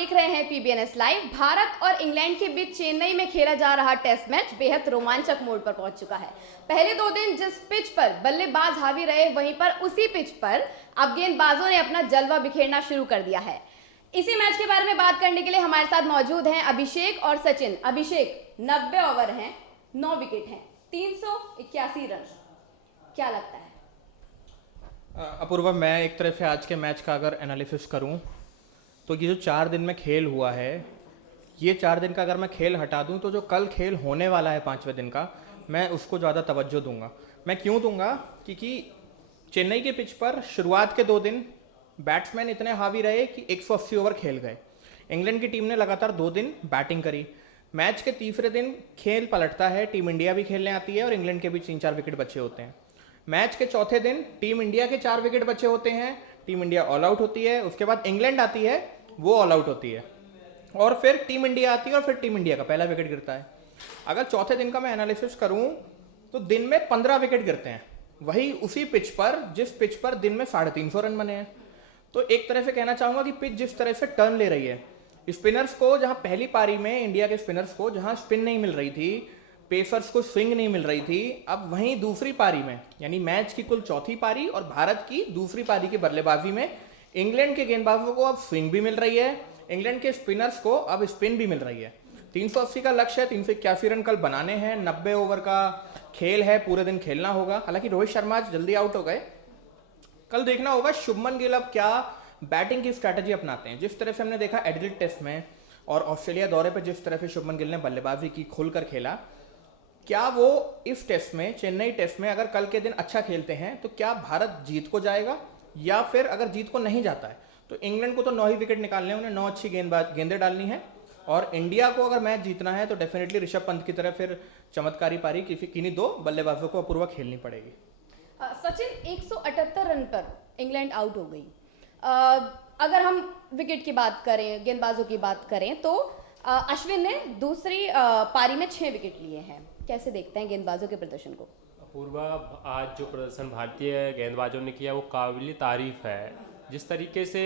देख रहे हैं पीबीएनएस लाइव। भारत और इंग्लैंड के बीच चेन्नई में खेला जा रहा टेस्ट मैच बेहद रोमांचक मोड़ पर पहुंच चुका है। पहले 2 दिन जिस पिच पर बल्लेबाज हावी रहे, वहीं पर उसी पिच पर अब गेंदबाजों ने अपना जलवा बिखेरना शुरू कर दिया है। इसी मैच के बारे में बात करने के लिए हमारे साथ मौजूद हैं अभिषेक और सचिन। अभिषेक, 90 ओवर हैं, 9 विकेट हैं, 381 रन, क्या लगता है? अपूर्वा, मैं एक तरह से आज के मैच का अगर एनालिसिस करूं तो ये जो 4 दिन में खेल हुआ है, ये 4 दिन का अगर मैं खेल हटा दूं तो जो कल खेल होने वाला है 5वें दिन का, मैं उसको ज़्यादा तवज्जो दूंगा। मैं क्यों दूंगा? क्योंकि चेन्नई के पिच पर शुरुआत के 2 दिन बैट्समैन इतने हावी रहे कि 180 ओवर खेल गए। इंग्लैंड की टीम ने लगातार 2 दिन बैटिंग करी। मैच के तीसरे दिन खेल पलटता है, टीम इंडिया भी खेलने आती है और इंग्लैंड के बीच 3-4 विकेट बचे होते हैं। मैच के चौथे दिन टीम इंडिया के 4 विकेट बचे होते हैं, टीम इंडिया ऑल आउट होती है। उसके बाद इंग्लैंड आती है, वो ऑल आउट होती है, और फिर टीम इंडिया आती है और फिर टीम इंडिया का पहला विकेट गिरता है। अगर चौथे दिन का मैं एनालिसिस करूं तो दिन में 15 विकेट गिरते हैं, वही उसी पिच पर जिस पिच पर दिन में 350 रन बने हैं। तो एक तरह से कहना चाहूंगा कि पिच जिस तरह से टर्न ले रही है, स्पिनर्स को जहां पहली पारी में इंडिया के स्पिनर्स को जहां स्पिन नहीं मिल रही थी, पेसर्स को स्विंग नहीं मिल रही थी, अब वहीं दूसरी पारी में, यानी मैच की कुल चौथी पारी और भारत की दूसरी पारी की बल्लेबाजी में इंग्लैंड के गेंदबाजों को अब स्विंग भी मिल रही है, इंग्लैंड के स्पिनर्स को अब स्पिन भी मिल रही है। 380 का लक्ष्य है, 381 रन कल बनाने हैं। 90 ओवर का खेल है, पूरे दिन खेलना होगा। हालांकि रोहित शर्मा आज जल्दी आउट हो गए। कल देखना होगा शुभमन गिल अब क्या बैटिंग की स्ट्रैटेजी अपनाते हैं। जिस तरह से हमने देखा एडिलेड टेस्ट में और ऑस्ट्रेलिया दौरे पर जिस तरह से शुभमन गिल ने बल्लेबाजी की, खुलकर खेला, क्या वो इस टेस्ट में, चेन्नई टेस्ट में अगर कल के दिन अच्छा खेलते हैं तो क्या भारत जीत को जाएगा, या फिर अगर जीत को नहीं जाता है तो इंग्लैंड को तो 9 ही विकेट निकालने हैं, उन्हें 9 अच्छी गेंदें डालनी है। और इंडिया को अगर मैच जीतना है तो डेफिनेटली ऋषभ पंत की तरह फिर चमत्कारी पारी किन्हीं 2 बल्लेबाजों को अपूर्वा खेलनी पड़ेगी। सचिन, 178 रन पर इंग्लैंड आउट हो गई। अगर हम विकेट की बात करें, गेंदबाजों की बात करें, तो अश्विन ने दूसरी पारी में 6 विकेट लिए हैं। कैसे देखते हैं गेंदबाजों के प्रदर्शन को? अपूर्वा, आज जो प्रदर्शन भारतीय गेंदबाजों ने किया वो काबिल तारीफ है। जिस तरीके से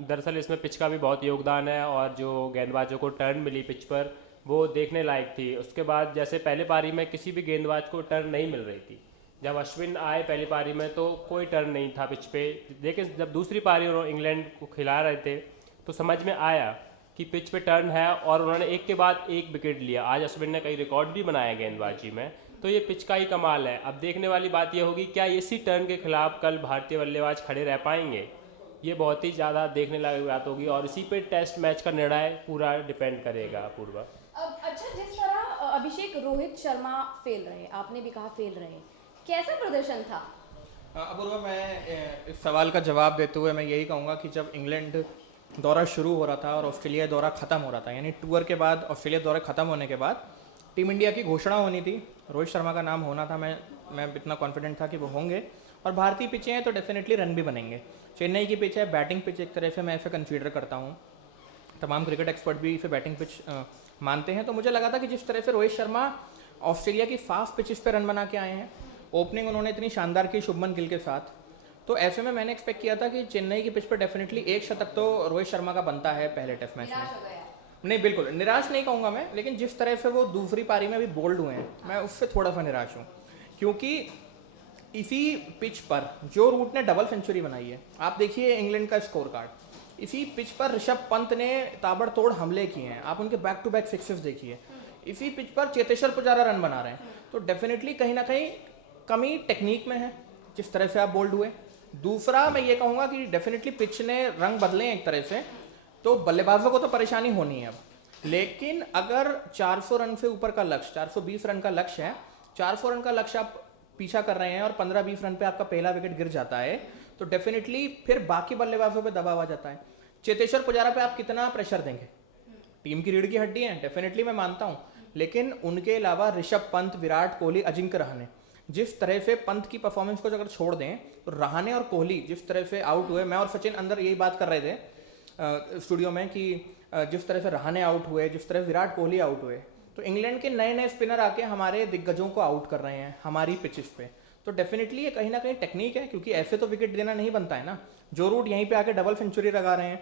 दरअसल इसमें पिच का भी बहुत योगदान है और जो गेंदबाजों को टर्न मिली पिच पर वो देखने लायक थी। उसके बाद जैसे पहले पारी में किसी भी गेंदबाज को टर्न नहीं मिल रही थी, जब अश्विन आए पहली पारी में तो कोई टर्न नहीं था पिच पे, लेकिन जब दूसरी पारी उन्होंने इंग्लैंड को खिला रहे थे तो समझ में आया कि पिच पे टर्न है और उन्होंने एक के बाद एक विकेट लिया। आज अश्विन ने कई रिकॉर्ड भी बनाया गेंदबाजी में, तो ये पिच का ही कमाल है। अब देखने वाली बात ये होगी क्या इसी टर्न के खिलाफ कल भारतीय बल्लेबाज खड़े रह पाएंगे, ये बहुत ही ज़्यादा देखने लायक बात होगी और इसी पे टेस्ट मैच का निर्णय पूरा डिपेंड करेगा। पूर्वा, अच्छा, जिस तरह अभिषेक रोहित शर्मा फेल रहे, आपने भी कहा फेल रहे, कैसा प्रदर्शन था? अपूर्वा, मैं इस सवाल का जवाब देते हुए मैं यही कहूँगा कि जब इंग्लैंड दौरा शुरू हो रहा था और ऑस्ट्रेलिया दौरा ख़त्म हो रहा था, यानी टूर के बाद ऑस्ट्रेलिया दौरा ख़त्म होने के बाद टीम इंडिया की घोषणा होनी थी, रोहित शर्मा का नाम होना था। मैं इतना कॉन्फिडेंट था कि वो होंगे और भारतीय पिचें हैं तो डेफिनेटली रन भी बनेंगे। चेन्नई की पिच है, बैटिंग पिच एक तरह से मैं इसे कंसीडर करता हूँ, तमाम क्रिकेट एक्सपर्ट भी इसे बैटिंग पिच मानते हैं। तो मुझे लगा था कि जिस तरह से रोहित शर्मा ऑस्ट्रेलिया की फास्ट पिचेस पे रन बना के आए हैं, ओपनिंग उन्होंने इतनी शानदार की शुभमन गिल के साथ, तो ऐसे में मैंने एक्सपेक्ट किया था कि चेन्नई की पिच पर डेफिनेटली 1 शतक तो रोहित शर्मा का बनता है पहले टेस्ट मैच में। नहीं, बिल्कुल निराश नहीं कहूँगा मैं, लेकिन जिस तरह से वो दूसरी पारी में भी बोल्ड हुए हैं, मैं उससे थोड़ा सा निराश हूँ। क्योंकि इसी पिच पर जो रूट ने डबल सेंचुरी बनाई है, आप देखिए इंग्लैंड का स्कोर कार्ड, इसी पिच पर ऋषभ पंत ने ताबड़तोड़ हमले किए हैं, आप उनके बैक टू बैक सिक्सेस देखिए। इसी पिच पर चेतेश्वर पुजारा रन बना रहे हैं, तो डेफिनेटली कहीं ना कहीं कमी टेक्निक में है, जिस तरह से आप बोल्ड हुए। दूसरा मैं ये कहूँगा कि डेफिनेटली पिच ने रंग बदले हैं एक तरह से, तो बल्लेबाजों को तो परेशानी होनी है अब। लेकिन अगर 400 रन से ऊपर का लक्ष्य, 420 रन का लक्ष्य है, 400 रन का लक्ष्य आप पीछा कर रहे हैं और 15-20 रन पे आपका पहला विकेट गिर जाता है, तो डेफिनेटली फिर बाकी बल्लेबाजों पे दबाव आ जाता है। चेतेश्वर पुजारा पे आप कितना प्रेशर देंगे? टीम की रीढ़ की हड्डी है, डेफिनेटली मैं मानता हूँ, लेकिन उनके अलावा ऋषभ पंत, विराट कोहली, अजिंक्य रहाणे, जिस तरह से पंत की परफॉर्मेंस को अगर छोड़ दें तो रहाणे और कोहली जिस तरह से आउट हुए, मैं और सचिन अंदर यही बात कर रहे थे स्टूडियो में कि जिस तरह से रहाणे आउट हुए, जिस तरह विराट कोहली आउट हुए, तो इंग्लैंड के नए नए स्पिनर आके हमारे दिग्गजों को आउट कर रहे हैं हमारी पिचेस पे। तो डेफिनेटली ये कहीं ना कहीं टेक्निक है, क्योंकि ऐसे तो विकेट देना नहीं बनता है ना। जो रूट यहीं पे आके डबल सेंचुरी लगा रहे हैं,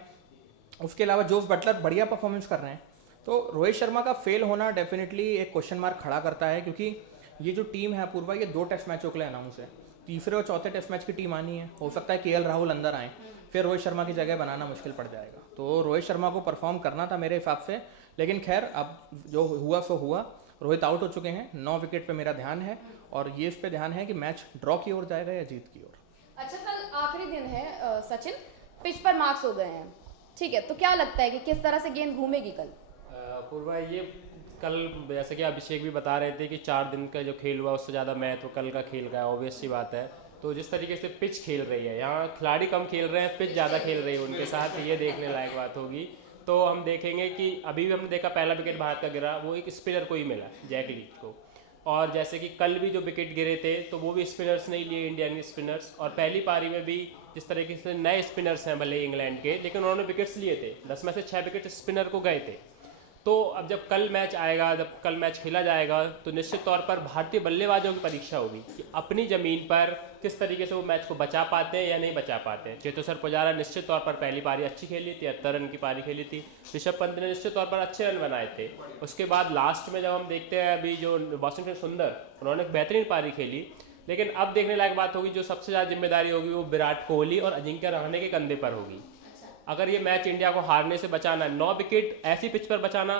उसके अलावा जोस बटलर बढ़िया परफॉर्मेंस कर रहे हैं। तो रोहित शर्मा का फेल होना डेफिनेटली एक क्वेश्चन मार्क खड़ा करता है, क्योंकि ये जो टीम है अपूर्वा, ये 2 टेस्ट मैचों के लिए अनाउंस है। तीसरे और चौथे टेस्ट मैच की टीम आनी है, हो सकता है केएल राहुल अंदर आए, फिर रोहित शर्मा की जगह बनाना मुश्किल पड़ जाएगा। तो रोहित शर्मा को परफॉर्म करना था मेरे हिसाब से, लेकिन खैर अब जो हुआ सो हुआ। रोहित आउट हो चुके हैं, 9 विकेट पे मेरा ध्यान है, और ये इस पे ध्यान है कि मैच ड्रॉ की ओर जाएगा या जीत की ओर। अच्छा, कल आखिरी दिन है सचिन, पिच पर मार्क्स हो गए हैं, ठीक है, तो क्या लगता है कि किस तरह से गेंद घूमेगी कल? पूर्वा, ये कल जैसे कि अभिषेक भी बता रहे थे कि 4 दिन का जो खेल हुआ उससे ज़्यादा महत्व कल का खेल का है, ऑब्वियस सी बात है। तो जिस तरीके से पिच खेल रही है, यहाँ खिलाड़ी कम खेल रहे हैं, पिच ज़्यादा खेल रही है उनके साथ, ये देखने लायक बात होगी। तो हम देखेंगे कि अभी भी हमने देखा पहला विकेट भारत का गिरा, वो एक स्पिनर को ही मिला, जैक लीच को। और जैसे कि कल भी जो विकेट गिरे थे तो वो भी स्पिनर्स नहीं लिए, इंडियन स्पिनर्स। और पहली पारी में भी जिस तरीके से नए स्पिनर्स हैं भले इंग्लैंड के, लेकिन उन्होंने विकेट्स लिए थे, 10 में से 6 विकेट स्पिनर को गए थे। तो अब जब कल मैच आएगा, जब कल मैच खेला जाएगा, तो निश्चित तौर पर भारतीय बल्लेबाजों की परीक्षा होगी कि अपनी ज़मीन पर किस तरीके से वो मैच को बचा पाते हैं या नहीं बचा पाते हैं। चेतेश्वर पुजारा निश्चित तौर पर पहली पारी अच्छी खेली, 73 रन की पारी खेली थी। ऋषभ पंत ने निश्चित तौर पर अच्छे रन बनाए थे। उसके बाद लास्ट में जब हम देखते हैं अभी जो वाशिंगटन सुंदर, उन्होंने एक बेहतरीन पारी खेली। लेकिन अब देखने लायक बात होगी, जो सबसे ज़्यादा जिम्मेदारी होगी वो विराट कोहली और अजिंक्य रहाणे के कंधे पर होगी। अगर ये मैच इंडिया को हारने से बचाना, 9 विकेट ऐसी पिच पर बचाना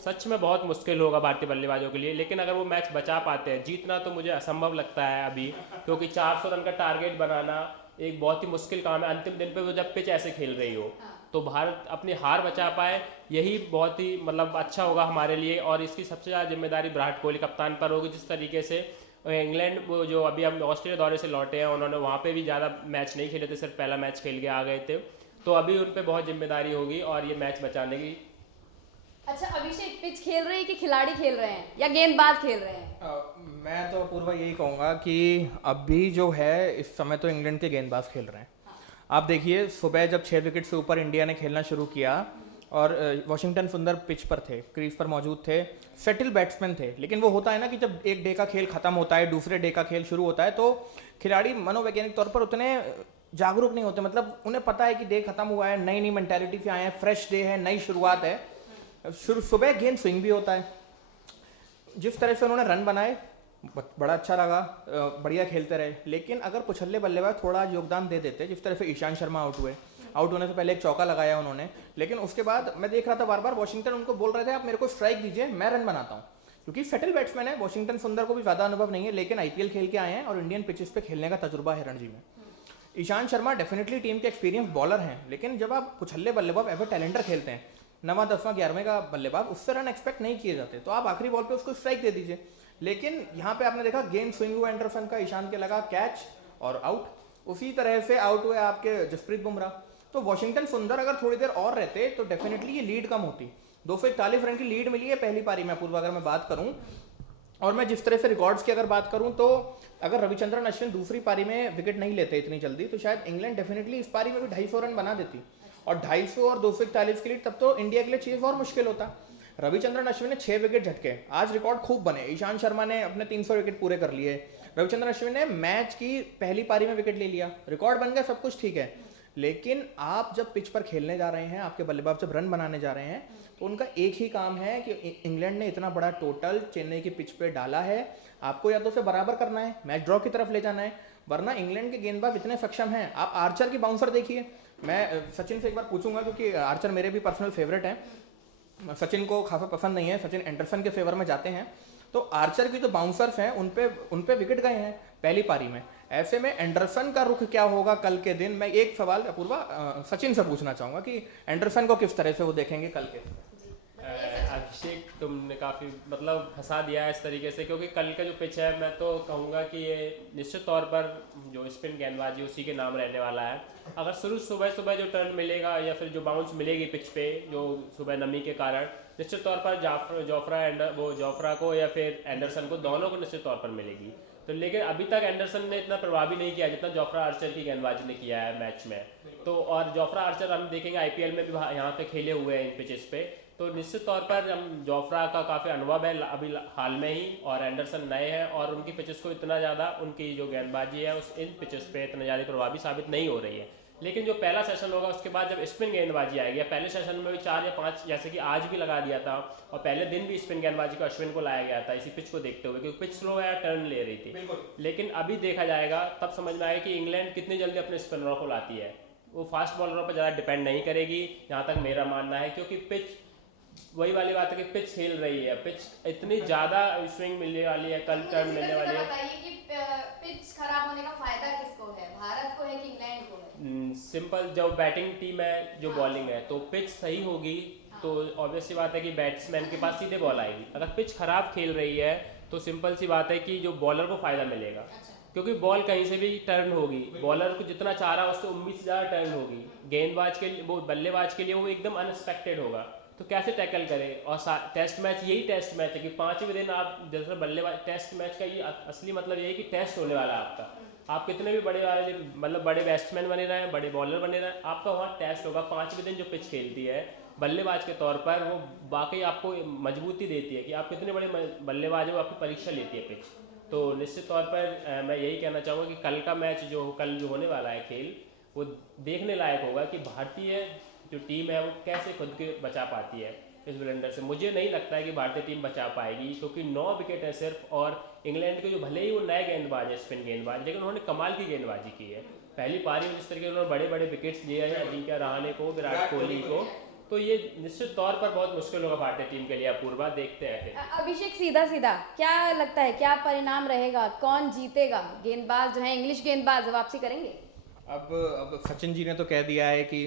सच में बहुत मुश्किल होगा भारतीय बल्लेबाजों के लिए। लेकिन अगर वो मैच बचा पाते हैं, जीतना तो मुझे असंभव लगता है अभी, क्योंकि 400 रन का टारगेट बनाना एक बहुत ही मुश्किल काम है अंतिम दिन पे, वो जब पिच ऐसे खेल रही हो। तो भारत अपनी हार बचा पाए, यही बहुत ही मतलब अच्छा होगा हमारे लिए। और इसकी सबसे ज़्यादा जिम्मेदारी विराट कोहली कप्तान पर होगी। जिस तरीके से इंग्लैंड वो जो अभी हम ऑस्ट्रेलिया दौरे से लौटे हैं, उन्होंने वहाँ पे भी ज़्यादा मैच नहीं खेले थे, सिर्फ पहला मैच खेल के आ गए थे। तो अभी उन पे बहुत जिम्मेदारी होगी और ये मैच बचाने की। अच्छा अभिषेक, पिच खेल रही है कि खिलाड़ी खेल रहे हैं या गेंदबाज खेल रहे हैं? मैं तो पूर्वा यही कहूँगा कि अभी जो है इस समय तो इंग्लैंड के गेंदबाज खेल रहे हैं। आप देखिए, सुबह जब 6 विकेट से ऊपर इंडिया ने खेलना शुरू किया और वॉशिंगटन सुंदर पिच पर थे, क्रीज पर मौजूद थे, सेटल बैट्समैन थे। लेकिन वो होता है ना कि जब एक डे का खेल खत्म होता है, दूसरे डे का खेल शुरू होता है, तो खिलाड़ी मनोवैज्ञानिक तौर पर उतने जागरूक नहीं होते। मतलब उन्हें पता है कि डे खत्म हुआ है, नई नई मेंटालिटी से आए हैं, फ्रेश डे है, नई शुरुआत है। सुबह गेंद स्विंग भी होता है। जिस तरह से उन्होंने रन बनाए बड़ा अच्छा लगा, बढ़िया खेलते रहे। लेकिन अगर पुछल्ले बल्लेबाज थोड़ा योगदान दे देते, जिस तरह से ईशांत शर्मा आउट हुए, आउट होने से पहले एक चौका लगाया उन्होंने, लेकिन उसके बाद मैं देख रहा था बार बार वॉशिंगटन उनको बोल रहे थे आप मेरे को स्ट्राइक दीजिए, मैं रन बनाता हूँ, क्योंकि सेटल बैट्समैन है। वॉशिंगटन सुंदर को भी ज़्यादा अनुभव नहीं है, लेकिन आईपीएल खेल के आए हैं और इंडियन पिचेस पे खेलने का तजुर्बा है रणजी में। ईशांत शर्मा डेफिनेटली टीम के एक्सपीरियंस बॉलर हैं, लेकिन जब आप पुछल्ले बल्लेबाज एवर टैलेंटर खेलते हैं, 9वां 10वां 11वें का बल्लेबाज, उससे रन एक्सपेक्ट नहीं किए जाते, तो आप आखिरी बॉल पे उसको स्ट्राइक दे दीजिए। लेकिन यहाँ पे आपने देखा गेंद स्विंग हुआ एंडरसन का, ईशान के लगा कैच और आउट। उसी तरह से आउट हुए आपके जसप्रीत बुमराह। तो वॉशिंगटन सुंदर अगर थोड़ी देर और रहते तो डेफिनेटली ये लीड कम होती। 241 रन की लीड मिली है पहली पारी में पूर्व, अगर मैं बात करूं। और मैं जिस तरह से रिकॉर्ड्स की अगर बात करूं, तो अगर रविचंद्रन अश्विन दूसरी पारी में विकेट नहीं लेते इतनी जल्दी, तो शायद इंग्लैंड डेफिनेटली इस पारी में भी 250 रन बना देती। और 250 और 241 की लीड, तब तो इंडिया के लिए चीज और मुश्किल होता। रविचंद्रन अश्विन ने 6 विकेट झटके, आज रिकॉर्ड खूब बने। ईशांत शर्मा ने अपने 300 विकेट पूरे कर लिए, रविचंद्रन अश्विन ने मैच की पहली पारी में विकेट ले लिया, रिकॉर्ड बन गया, सब कुछ ठीक है। लेकिन आप जब पिच पर खेलने जा रहे हैं, आपके बल्लेबाज जब रन बनाने जा रहे हैं, तो उनका एक ही काम है कि इंग्लैंड ने इतना बड़ा टोटल चेन्नई की पिच पे डाला है, आपको या तो उसे बराबर करना है, मैच ड्रॉ की तरफ ले जाना है, वरना इंग्लैंड के गेंदबाज इतने सक्षम हैं। आप आर्चर की बाउंसर देखिए, मैं सचिन से एक बार पूछूंगा क्योंकि आर्चर मेरे भी पर्सनल फेवरेट हैं। सचिन को खासा पसंद नहीं है, सचिन एंडरसन के फेवर में जाते हैं। तो आर्चर की जो बाउंसर्स हैं उन पे विकेट गए हैं पहली पारी में। ऐसे में एंडरसन का रुख क्या होगा कल के दिन? मैं एक सवाल अपूर्वा सचिन से पूछना चाहूंगा कि एंडरसन को किस तरह से वो देखेंगे कल के। अभिषेक, तुमने काफ़ी मतलब फंसा दिया है इस तरीके से, क्योंकि कल का जो पिच है, मैं तो कहूँगा कि ये निश्चित तौर पर जो स्पिन गेंदबाजी उसी के नाम रहने वाला है। अगर सुबह सुबह जो टर्न मिलेगा या फिर जो बाउंस मिलेगी पिच पे, जो सुबह नमी के कारण, निश्चित तौर पर जोफ्रा को या फिर एंडरसन को, दोनों को निश्चित तौर पर मिलेगी। तो लेकिन अभी तक एंडरसन ने इतना प्रभावी नहीं किया जितना जोफ्रा आर्चर की गेंदबाजी ने किया है मैच में। तो और जोफ्रा आर्चर हम देखेंगे आईपीएल में भी यहाँ पे खेले हुए हैं इन पिचेस पे, तो निश्चित तौर पर हम जोफ्रा का काफ़ी अनुभव है अभी हाल में ही, और एंडरसन नए हैं और उनकी पिचेस को इतना ज़्यादा, उनकी जो गेंदबाजी है उस इन पिचेस पे इतना ज़्यादा प्रभावी साबित नहीं हो रही है। लेकिन जो पहला सेशन होगा उसके बाद जब स्पिन गेंदबाजी आएगी, या पहले सेशन में भी 4 या 5 जैसे कि आज भी लगा दिया था, और पहले दिन भी स्पिन गेंदबाजी को अश्विन को लाया गया था इसी पिच को देखते हुए, क्योंकि पिच स्लो है, टर्न ले रही थी। लेकिन अभी देखा जाएगा, तब समझ में आएगा कि इंग्लैंड कितनी जल्दी अपने स्पिनरों को लाती है। वो फास्ट बॉलरों पर ज़्यादा डिपेंड नहीं करेगी, जहाँ तक मेरा मानना है, क्योंकि पिच वही वाली बात है कि पिच खेल रही है, पिच इतनी ज़्यादा स्विंग मिलने वाली है, कल टर्न मिलने वाली है। बताइए कि पिच खराब होने का फायदा किसको है, भारत को है कि इंग्लैंड को है? सिंपल, जो बैटिंग टीम है, जो बॉलिंग है, तो पिच सही होगी तो ऑब्वियस सी बात है कि बैट्समैन के पास सीधे बॉल आएगी। अगर पिच खराब खेल रही है तो सिंपल सी बात है कि जो बॉलर को फायदा मिलेगा, क्योंकि बॉल कहीं से भी टर्न होगी, बॉलर को जितना चाह रहा है उससे उम्मीद से ज़्यादा टर्न होगी। गेंदबाज के लिए, वो बल्लेबाज के लिए वो एकदम अनएक्सपेक्टेड होगा, तो कैसे टैकल करे। और टेस्ट मैच, यही टेस्ट मैच है कि 5वें दिन आप जैसे बल्लेबाज, टेस्ट मैच का ये असली मतलब यही कि टेस्ट होने वाला है आपका। आप कितने भी बड़े वाले, मतलब बड़े बैट्समैन बने रहे हैं, बड़े बॉलर बने रहे हैं, आपका वहाँ टेस्ट होगा। 5वें दिन जो पिच खेलती है बल्लेबाज के तौर पर, वो वाकई आपको मजबूती देती है कि आप कितने बड़े बल्लेबाज हो, आपकी परीक्षा लेती है पिच। तो निश्चित तौर पर मैं यही कहना चाहूँगा कि कल का मैच कल जो होने वाला है खेल, वो देखने लायक होगा कि भारतीय जो टीम है वो कैसे खुद के बचा पाती है इस ब्लेंडर से। मुझे नहीं लगता है कि भारतीय टीम बचा पाएगी, क्योंकि 9 विकेट है सिर्फ, और इंग्लैंड के जो भले ही वो नए गेंदबाज है, स्पिन गेंदबाज, लेकिन उन्होंने कमाल की गेंदबाजी की है। पहली पारी में जिस तरीके से उन्होंने बड़े बड़े विकेट्स दिए हैं अजिंक्य रहाणे को, विराट कोहली को, तो ये निश्चित तौर पर बहुत मुश्किल होगा भारतीय टीम के लिए। अपूर्वा, देखते हैं फिर। अभिषेक, सीधा सीधा क्या लगता है, क्या परिणाम रहेगा, कौन जीतेगा? गेंदबाज जो है, इंग्लिश गेंदबाज वापसी करेंगे? अब सचिन जी ने तो कह दिया है कि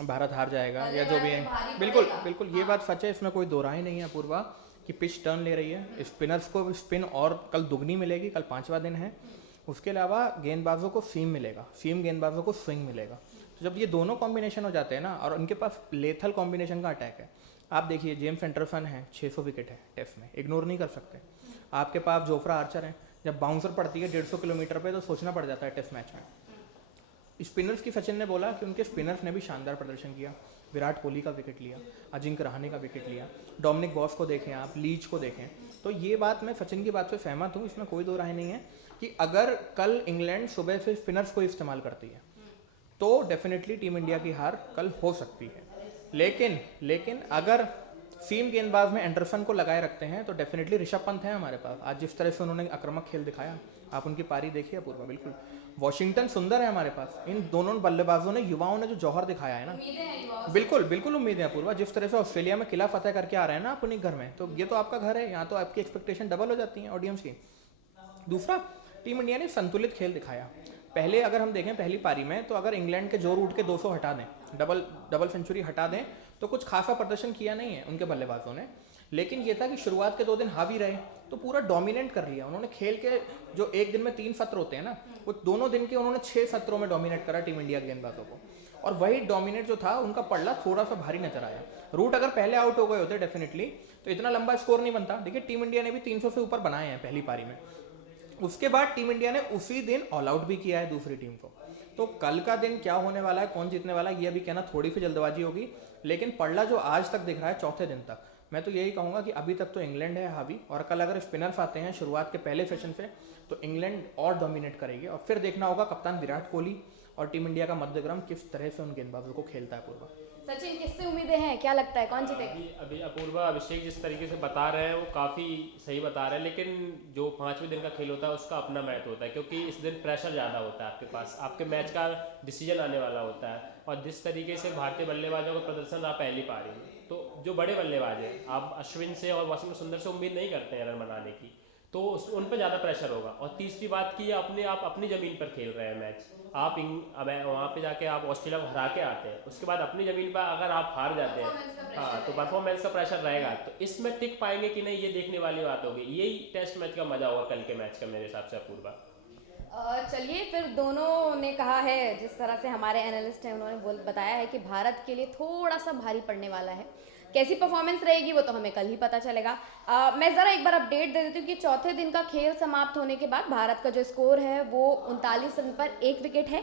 भारत हार जाएगा या जो भी है। बिल्कुल बिल्कुल, ये बात सच है, इसमें कोई दो राय नहीं है अपूर्वा, कि पिच टर्न ले रही है, स्पिनर्स को स्पिन और कल दुगनी मिलेगी, कल 5वां दिन है। उसके अलावा गेंदबाजों को सीम मिलेगा, सीम गेंदबाजों को स्विंग मिलेगा। तो जब ये दोनों कॉम्बिनेशन हो जाते हैं ना, और उनके पास लेथल कॉम्बिनेशन का अटैक है। आप देखिए, जेम्स एंडरसन है, 600 विकेट है टेस्ट में, इग्नोर नहीं कर सकते। आपके पास जोफ्रा आर्चर है, जब बाउंसर पड़ती है 150 किलोमीटर पे तो सोचना पड़ जाता है टेस्ट मैच में। स्पिनर्स की सचिन ने बोला कि उनके स्पिनर्स ने भी शानदार प्रदर्शन किया। विराट कोहली का विकेट लिया, अजिंक्य रहाणे का विकेट लिया, डोमिनिक बॉस को देखें आप, लीच को देखें। तो ये बात, मैं सचिन की बात से सहमत हूँ, इसमें कोई दो राय नहीं है कि अगर कल इंग्लैंड सुबह से स्पिनर्स को इस्तेमाल करती है तो डेफिनेटली टीम इंडिया की हार कल हो सकती है। लेकिन अगर सीम गेंदबाज में एंडरसन को लगाए रखते हैं तो डेफिनेटली ऋषभ पंत है हमारे पास। आज जिस तरह से उन्होंने आक्रामक खेल दिखाया, आप उनकी पारी देखिए अपूर्वा, बिल्कुल। वॉशिंगटन सुंदर है हमारे पास। इन दोनों बल्लेबाजों ने, युवाओं ने जो जौहर दिखाया है ना, बिल्कुल बिल्कुल उम्मीद है अपूर्वा। जिस तरह से ऑस्ट्रेलिया में किला फतेह करके आ रहे हैं ना अपने घर में, तो ये तो आपका घर है, यहाँ तो आपकी एक्सपेक्टेशन डबल हो जाती है ऑडियंस की। दूसरा, टीम इंडिया ने संतुलित खेल दिखाया। पहले अगर हम देखें पहली पारी में, तो अगर इंग्लैंड के जो रूट के 200 हटा दें, डबल सेंचुरी हटा दें, तो कुछ खासा प्रदर्शन किया नहीं है उनके बल्लेबाजों ने। लेकिन ये था कि शुरुआत के 2 दिन हावी रहे, तो पूरा डोमिनेट कर लिया उन्होंने। खेल के जो एक दिन में 3 सत्र होते हैं ना, वो दोनों दिन के उन्होंने 6 सत्रों में डोमिनेट करा टीम इंडिया के गेंदबाजों को। और वही डोमिनेट जो था उनका पड़ला थोड़ा सा भारी नजर आया। रूट अगर पहले आउट हो गए होते डेफिनेटली, तो इतना लंबा स्कोर नहीं बनता। देखिए, टीम इंडिया ने भी 300 से ऊपर बनाए हैं पहली पारी में। उसके बाद टीम इंडिया ने उसी दिन ऑल आउट भी किया है दूसरी टीम को। तो कल का दिन क्या होने वाला है, कौन जीतने वाला है, ये अभी कहना थोड़ी सी जल्दबाजी होगी। लेकिन पड़ला जो आज तक दिख रहा है, चौथे दिन तक, मैं तो यही कहूँगा कि अभी तक तो इंग्लैंड है हावी। और कल अगर स्पिनर्स आते हैं शुरुआत के पहले सेशन से, तो इंग्लैंड और डोमिनेट करेगी। और फिर देखना होगा कप्तान विराट कोहली और टीम इंडिया का मध्यक्रम किस तरह से उन गेंदबाजों को खेलता है। पूर्वा, सचिन, किससे उम्मीदें हैं, क्या लगता है कौन जीतेगा? अभी अपूर्वा, अभिषेक जिस तरीके से बता रहे हैं वो काफ़ी सही बता रहे हैं, लेकिन जो 5वें दिन का खेल होता है उसका अपना महत्व होता है, क्योंकि इस दिन प्रेशर ज़्यादा होता है आपके पास, आपके मैच का डिसीजन आने वाला होता है। और जिस तरीके से भारतीय बल्लेबाजों का प्रदर्शन रहा पहली पारी में, तो जो बड़े बल्लेबाज हैं, आप अश्विन से और वाशिंगटन सुंदर से उम्मीद नहीं करते हैं रन बनाने की, तो उन पर ज़्यादा प्रेशर होगा। और तीसरी बात की, आप अपनी ज़मीन पर खेल रहे हैं मैच, आप वहाँ पे जाके आप ऑस्ट्रेलिया को हरा के आते हैं, उसके बाद अपनी ज़मीन पर अगर आप हार जाते हैं, हाँ, तो परफॉर्मेंस का प्रेशर रहेगा। तो इसमें टिक पाएंगे कि नहीं, ये देखने वाली बात होगी। यही टेस्ट मैच का मजा होगा कल के मैच का, मेरे हिसाब से अपूर्वा। चलिए, फिर दोनों ने कहा है, जिस तरह से हमारे एनालिस्ट हैं उन्होंने बताया है कि भारत के लिए थोड़ा सा भारी पड़ने वाला है। कैसी परफॉर्मेंस रहेगी वो तो हमें कल ही पता चलेगा। मैं ज़रा एक बार अपडेट दे देती हूँ कि चौथे दिन का खेल समाप्त होने के बाद भारत का जो स्कोर है वो 39 रन पर 1 विकेट है।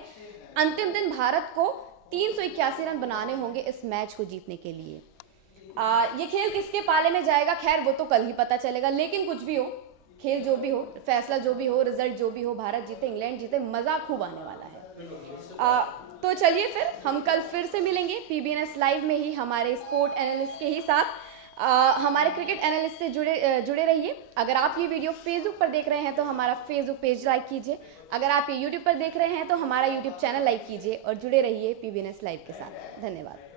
अंतिम दिन भारत को 381 रन बनाने होंगे इस मैच को जीतने के लिए। ये खेल किसके पाले में जाएगा, खैर वो तो कल ही पता चलेगा। लेकिन कुछ भी हो, खेल जो भी हो, फैसला जो भी हो, रिजल्ट जो भी हो, भारत जीते, इंग्लैंड जीते, मज़ा खूब आने वाला है। तो चलिए फिर हम कल फिर से मिलेंगे पीबीएनएस लाइव में ही हमारे स्पोर्ट एनालिस्ट के ही साथ। हमारे क्रिकेट एनालिस्ट से जुड़े रहिए। अगर आप ये वीडियो फेसबुक पर देख रहे हैं तो हमारा फेसबुक पेज लाइक कीजिए। अगर आप ये यूट्यूब पर देख रहे हैं तो हमारा यूट्यूब चैनल लाइक कीजिए और जुड़े रहिए पीबीएनएस लाइव के साथ। धन्यवाद।